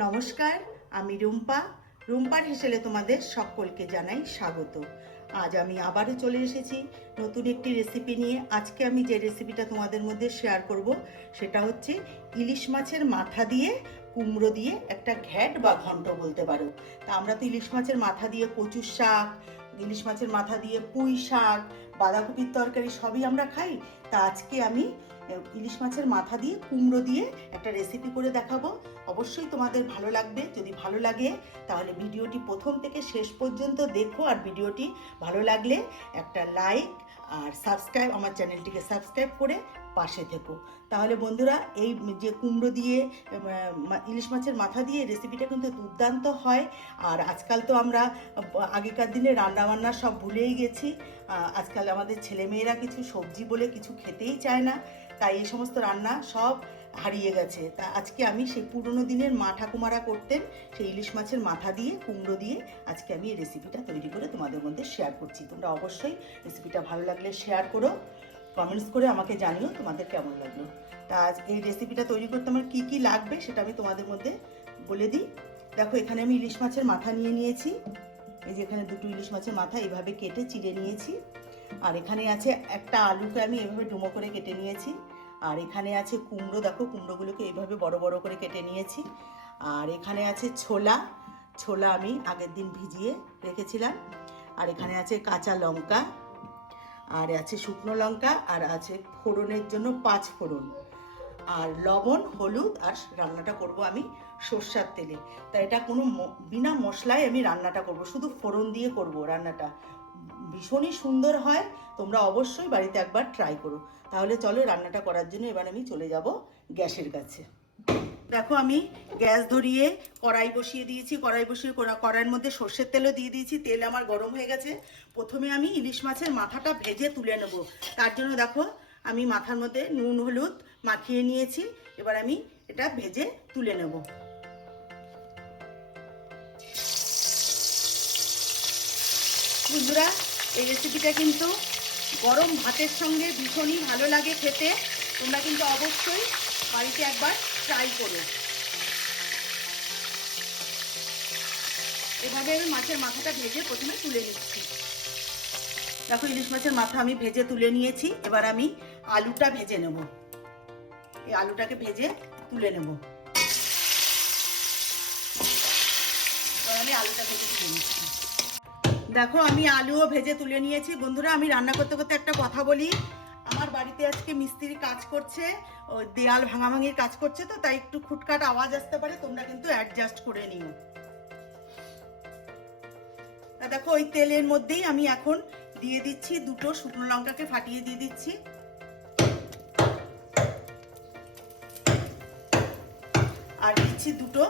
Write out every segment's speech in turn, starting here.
নমস্কার, আমি রুম্পা। রুম্পার হেসেলে তোমাদের সকলকে জানাই স্বাগত। আজ আমি আবারও চলে এসেছি নতুন একটি রেসিপি নিয়ে। আজকে আমি যে রেসিপিটা তোমাদের মধ্যে শেয়ার করব সেটা হচ্ছে ইলিশ মাছের মাথা দিয়ে কুমড়ো দিয়ে একটা ঘ্যাট বা ঘন্ট বলতে পারো। তা আমরা তো ইলিশ মাছের মাথা দিয়ে কচুর শাক, ইলিশ মাছের মাথা দিয়ে পুঁই শাক, বাঁধাকপির তরকারি সবই আমরা খাই। তা আজকে আমি ইলিশ মাছের মাথা দিয়ে কুমড়ো দিয়ে একটা রেসিপি করে দেখাবো। অবশ্যই তোমাদের ভালো লাগবে। যদি ভালো লাগে তাহলে ভিডিওটি প্রথম থেকে শেষ পর্যন্ত দেখো, আর ভিডিওটি ভালো লাগলে একটা লাইক আর সাবস্ক্রাইব, আমার চ্যানেলটিকে সাবস্ক্রাইব করে পাশে থেকো। তাহলে বন্ধুরা, এই যে কুমড়ো দিয়ে ইলিশ মাছের মাথা দিয়ে রেসিপিটা কিন্তু দুর্দান্ত হয়। আর আজকাল তো আমরা আগেকার দিনে রান্নাবান্না সব ভুলেই গেছি। আজকাল আমাদের ছেলেমেয়েরা কিছু সবজি বলে কিছু খেতেই চায় না, তাই এই সমস্ত রান্না সব হারিয়ে গেছে। তা আজকে আমি সেই পুরনো দিনের মা ঠাকুমারা করতেন সেই ইলিশ মাছের মাথা দিয়ে কুমড়ো দিয়ে আজকে আমি এই রেসিপিটা তৈরি করে তোমাদের মধ্যে শেয়ার করছি। তোমরা অবশ্যই রেসিপিটা ভালো লাগলে শেয়ার করো, কমেন্টস করে আমাকে জানিও তোমাদের কেমন লাগলো। তা আজ এই রেসিপিটা তৈরি করতে আমার কী কী লাগবে সেটা আমি তোমাদের মধ্যে বলে দিই। দেখো, এখানে আমি ইলিশ মাছের মাথা নিয়ে নিয়েছি। এই যে এখানে দুটো ইলিশ মাছের মাথা এইভাবে কেটে চিড়ে নিয়েছি। আর এখানে আছে একটা আলুকে আমি এভাবে ডুমো করে কেটে নিয়েছি। আর এখানে আছে কুমড়ো, দেখো কুমড়োগুলোকে এইভাবে বড় বড় করে কেটে নিয়েছি। আর এখানে আছে ছোলা, ছোলা আমি আগের দিন ভিজিয়ে রেখেছিলাম। আর এখানে আছে কাঁচা লঙ্কা, আর আছে শুকনো লঙ্কা, আর আছে ফোড়নের জন্য 5 ফোড়ন, আর লবণ, হলুদ। আর রান্নাটা করব আমি সর্ষের তেলে। তা এটা কোনো বিনা মশলায় আমি রান্নাটা করব, শুধু ফোড়ন দিয়ে করব রান্নাটা। ভীষণই সুন্দর হয়, তোমরা অবশ্যই বাড়িতে একবার ট্রাই করো। তাহলে চলো রান্নাটা করার জন্য এবার আমি চলে যাব গ্যাসের কাছে। দেখো, আমি গ্যাস ধরিয়ে কড়াই বসিয়ে দিয়েছি। কড়াই বসিয়ে কড়াইয়ের মধ্যে সর্ষের তেলও দিয়ে দিয়েছি। তেল আমার গরম হয়ে গেছে। প্রথমে আমি ইলিশ মাছের মাথাটা ভেজে তুলে নেব। তার জন্য দেখো, আমি মাথার মধ্যে নুন হলুদ মাখিয়ে নিয়েছি। এবার আমি এটা ভেজে তুলে নেব। বন্ধুরা, এই রেসিপিটা কিন্তু গরম ভাতের সঙ্গে ভীষণই ভালো লাগে খেতে। তোমরা কিন্তু অবশ্যই বাড়িতে একবার ট্রাই করো। এভাবে আমি মাছের মাথাটা ভেজে প্রথমে তুলে নিচ্ছি। দেখো, ইলিশ মাছের মাথা আমি ভেজে তুলে নিয়েছি। এবার আমি আলুটা ভেজে নেব। এই আলুটাকে ভেজে তুলে নেব। এবার আমি আলুটা ভেজে তুলে নিচ্ছি। দেখো, আমি আলুও ভেজে তুলে নিয়েছি। বন্ধুরা, আমি রান্না করতে করতে একটা কথা বলি। আমার বাড়িতে আজকে মিস্ত্রি কাজ করছে, ওই দেয়াল ভাঙাভাঙির কাজ করছে, তো তাই একটু খুটখাট আওয়াজ আসতে পারে, তোমরা কিন্তু অ্যাডজাস্ট করে নিও। দেখো, ওই তেলের মধ্যেই আমি এখন দিয়ে দিচ্ছি দুটো শুকনো লঙ্কাকে ফাটিয়ে দিয়ে দিচ্ছি। আর দিচ্ছি দুটো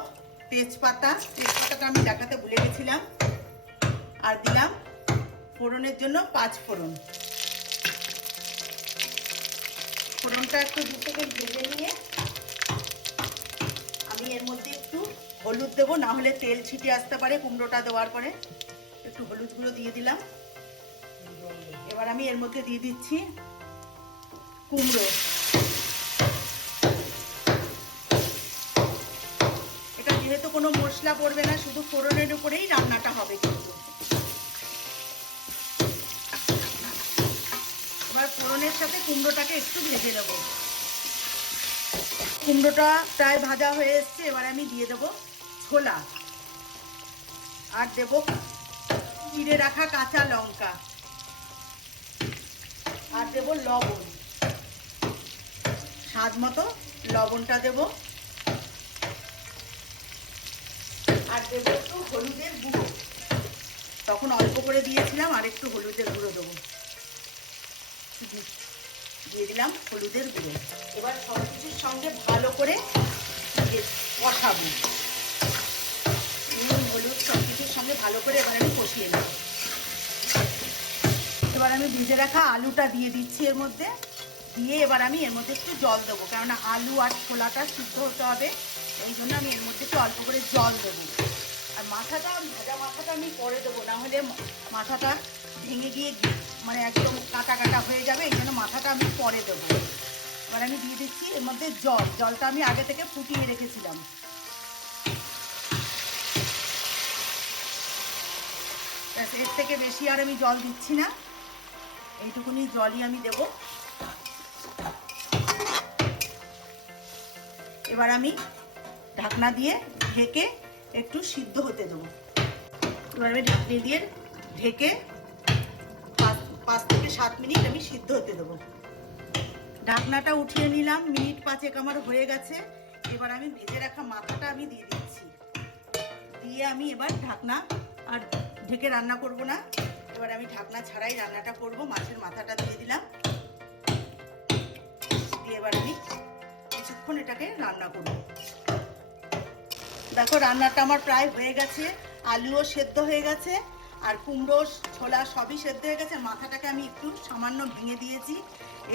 তেজপাতা, তেজপাতাটা আমি দেখাতে ভুলে গেছিলাম। আর দিলাম ফোড়নের জন্য 5 ফোড়ন। ফোড়নটা একটু দু থেকে ভেজে নিয়ে আমি এর মধ্যে একটু হলুদ দেবো, না হলে তেল ছিটে আসতে পারে কুমড়োটা দেওয়ার পরে। একটু হলুদ গুঁড়ো দিয়ে দিলাম। এবার আমি এর মধ্যে দিয়ে দিচ্ছি কুমড়ো। এটা যেহেতু কোনো মশলা পড়বে না, শুধু ফোড়নের উপরেই রান্নাটা হবে কিন্তু। এবার ফোড়নের সাথে কুমড়োটাকে একটু ভেজে দেবো। কুমড়োটা প্রায় ভাজা হয়ে এসছে। এবার আমি দিয়ে দেবো ছোলা, আর দেবো চিড়ে রাখা কাঁচা লঙ্কা, আর দেবো লবণ, স্বাদ মতো লবণটা দেবো। আর দেবো একটু হলুদের গুঁড়ো, তখন অল্প করে দিয়েছিলাম, আর একটু হলুদের গুঁড়ো দেবো। দিয়ে দিলাম হলুদের গুঁড়ো। এবার সব কিছুর সঙ্গে ভালো করে কষাবো। নুন হলুদ সব কিছুর সঙ্গে ভালো করে এবার আমি কষিয়ে নেব। এবার আমি ভেজে রাখা আলুটা দিয়ে দিচ্ছি এর মধ্যে। দিয়ে এবার আমি এর মধ্যে একটু জল দেবো, কেননা আলু আর ছোলাটা সিদ্ধ হতে হবে। এই জন্য আমি এর মধ্যে একটু অল্প করে জল দেবো। আর মাথাটা, ভাজা মাথাটা আমি পরে দেবো, না হলে মাথাটা ভেঙে গিয়ে মানে একদম কাটা কাটা হয়ে যাবে। এই জন্য মাথাটা আমি পরে দেবো। এবার আমি দিয়ে দিচ্ছি এর মধ্যে জল। জলটা আমি আগে থেকে ফুটিয়ে রেখেছিলাম। এর থেকে বেশি আর আমি জল দিচ্ছি না, এইটুকুনি জলই আমি দেব। এবার আমি ঢাকনা দিয়ে ঢেকে একটু সিদ্ধ হতে দেবো। এবার আমি ঢাকনি দিয়ে ঢেকে 5 থেকে 7 মিনিট আমি সিদ্ধ হতে দেবো। ঢাকনাটা উঠিয়ে নিলাম, মিনিট 5 আমার হয়ে গেছে। এবার আমি ভেজে রাখা মাথাটা আমি দিয়ে দিচ্ছি। দিয়ে আমি এবার ঢাকনা আর ঢেকে রান্না করব না, এবার আমি ঢাকনা ছাড়াই রান্নাটা করব। মাছের মাথাটা দিয়ে দিলাম, দিয়ে এবার আমি কিছুক্ষণ এটাকে রান্না করব। দেখো রান্নাটা আমার প্রায় হয়ে গেছে, আলুও সেদ্ধ হয়ে গেছে আর কুমড়ো ছোলা সবই সেদ্ধ হয়ে গেছে। মাথাটাকে আমি একটু সামান্য ভেঙে দিয়েছি।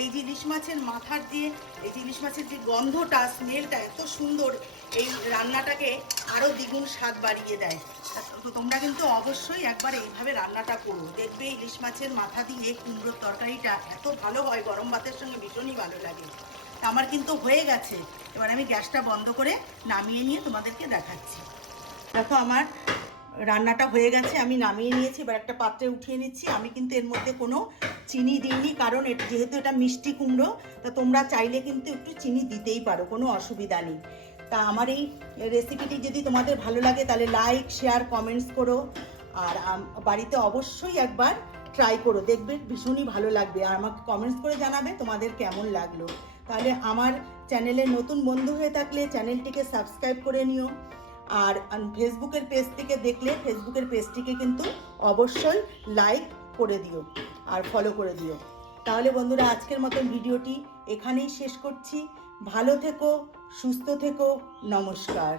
এই যে ইলিশ মাছের মাথার দিয়ে এই যে ইলিশ মাছের যে গন্ধটা, স্মেলটা এত সুন্দর, এই রান্নাটাকে আরও দ্বিগুণ স্বাদ বাড়িয়ে দেয়। তো তোমরা কিন্তু অবশ্যই একবার এইভাবে রান্নাটা করো, দেখবে ইলিশ মাছের মাথা দিয়ে কুমড়োর তরকারিটা এত ভালো হয়, গরম ভাতের সঙ্গে ভীষণই ভালো লাগে। আমার কিন্তু হয়ে গেছে, এবার আমি গ্যাসটা বন্ধ করে নামিয়ে নিয়ে তোমাদেরকে দেখাচ্ছি। দেখো আমার রান্নাটা হয়ে গেছে, আমি নামিয়ে নিয়েছি। এবার একটা পাত্রে উঠিয়ে নিচ্ছি। আমি কিন্তু এর মধ্যে কোনো চিনি দিইনি, কারণ যেহেতু এটা মিষ্টি কুমড়ো, তা তোমরা চাইলে কিন্তু একটু চিনি দিতেই পারো, কোনো অসুবিধা নেই। তা আমার এই রেসিপিটি যদি তোমাদের ভালো লাগে তাহলে লাইক, শেয়ার, কমেন্টস করো। আর বাড়িতে অবশ্যই একবার ট্রাই করো, দেখবে ভীষণই ভালো লাগবে। আর আমাকে কমেন্টস করে জানাবে তোমাদের কেমন লাগলো। তাহলে আমার চ্যানেলে নতুন বন্ধু হয়ে থাকলে চ্যানেলটিকে সাবস্ক্রাইব করে নিও। আর ফেসবুকের পেজ থেকে দেখলে ফেসবুকের পেজটিকে কিন্তু অবশ্যই লাইক করে দিও আর ফলো করে দিও। তাহলে বন্ধুরা আজকের মতন ভিডিওটি এখানেই শেষ করছি। ভালো থেকো, সুস্থ থেকো, নমস্কার।